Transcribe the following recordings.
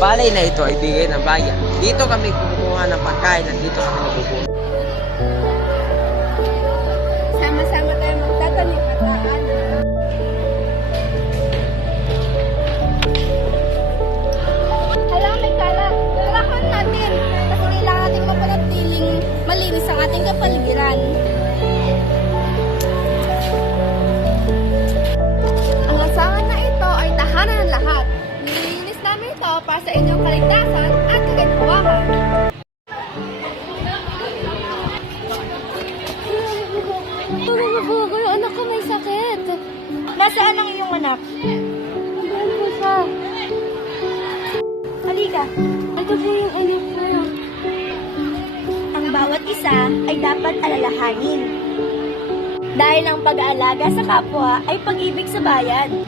palay na ito ay bigay ng bayan. Dito kami kumukuha ng pagkain at dito kami nabubuhay. Sama-sama tayo magtatanim at aanan. Hala, may kalat. Tarahan natin. Kasi kailangan natin mapanatiling malinis ang ating kapaligiran. Ang lansangan na ito ay tahanan ng lahat. Nililinis namin ito para sa inyong kaligtasan at kagandawahan. Yung anak ko may sakit. Nasaan ang iyong anak? Nandiyan po siya. Halika. Ito po yung anak ko. Ang bawat isa ay dapat alalahanin. Dahil ang pag-aalaga sa kapwa ay pag-ibig sa bayan.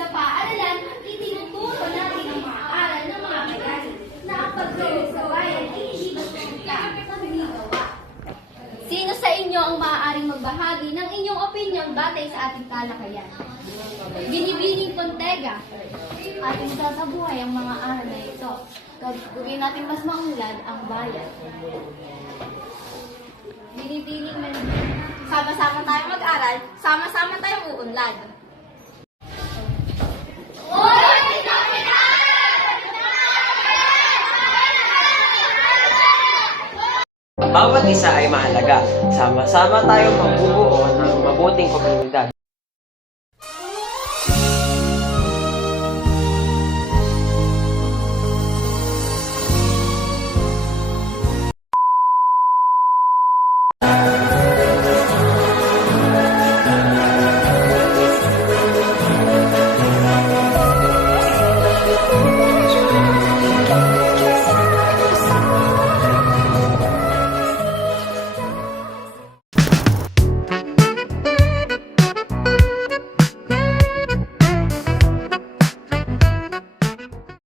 Sa paaralan, itinuturo natin ang mga aral ng mga bayani na ang pagtulong sa bayan ay hindi basta ginagawa. Sino sa inyo ang maaaring magbahagi ng inyong opinion batay sa ating talakayan? Binibining Pontega. Ating sasabuhay ang mga aral na ito. Gagawin natin mas maunlad ang bayan. Binibining Sama-sama tayong mag-aral, sama-sama tayong uunlad. Bawat isa ay mahalaga. Sama-sama tayong magbubuo ng mabuting komunidad.